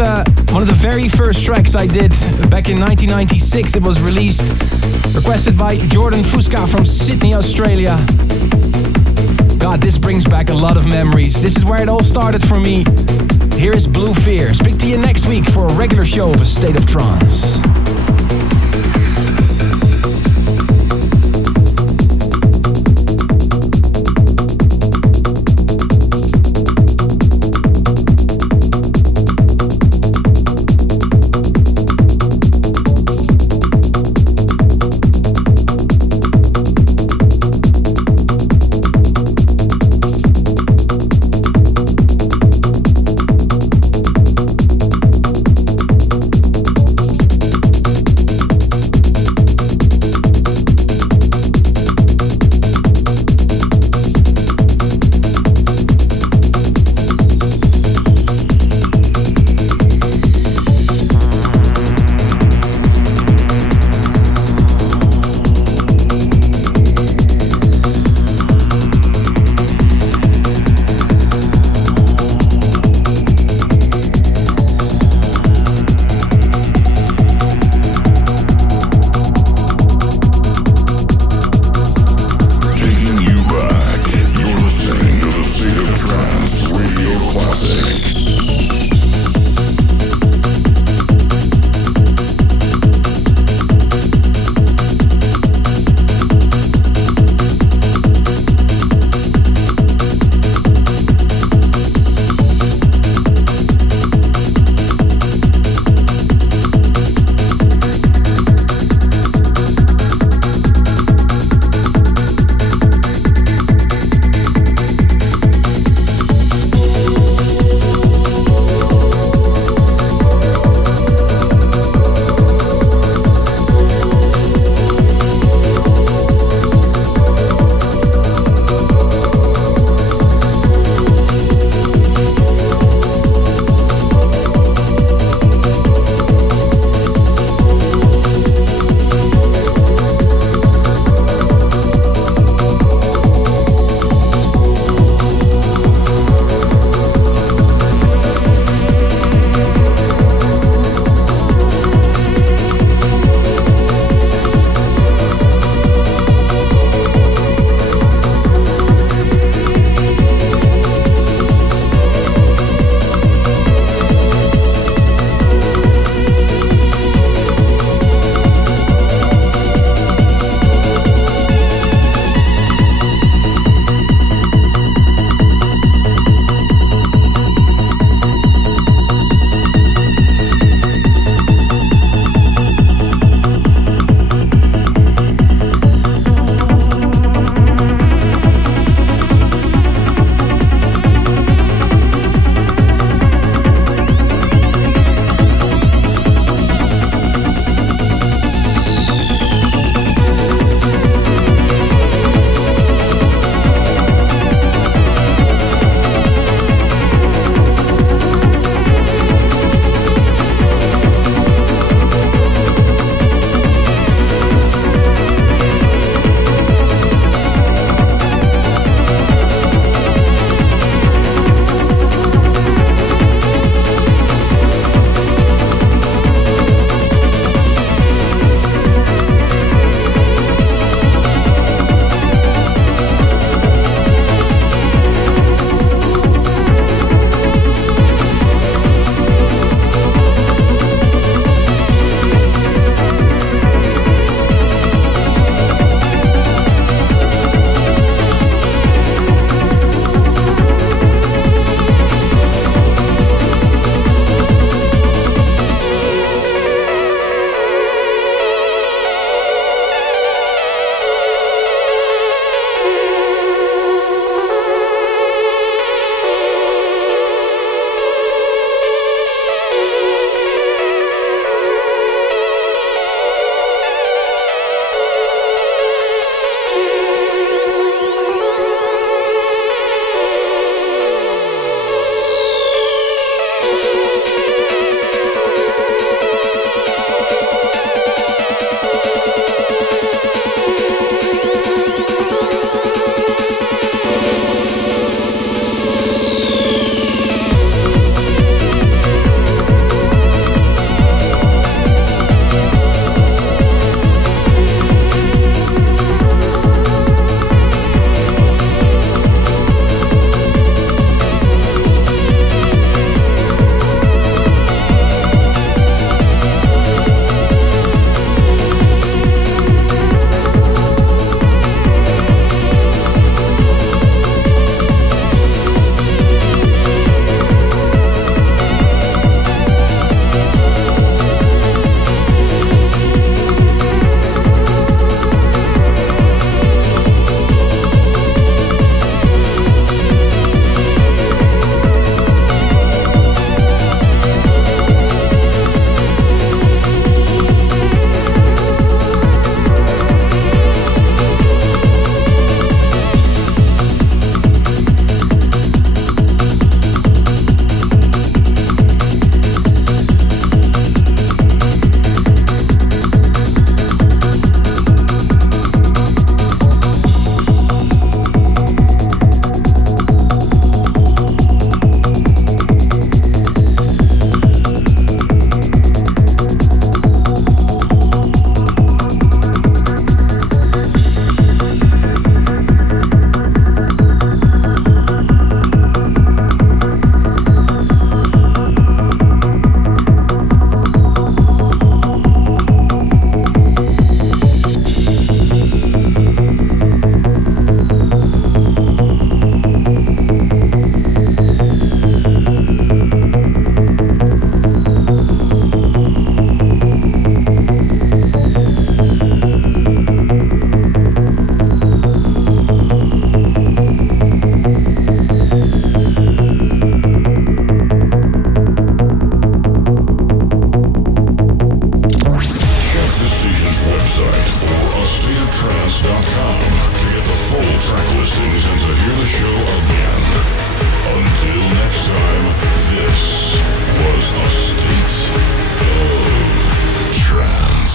one of the very first tracks I did back in 1996. It was released, requested by Jordan Fusca from Sydney, Australia. God, this brings back a lot of memories. This is where it all started for me. Here is Blue Fear. Speak to you next week for a regular show of A State of Trance. website or astateoftrance.com to get the full track listings and to hear the show again. Until next time, this was A State of Trance.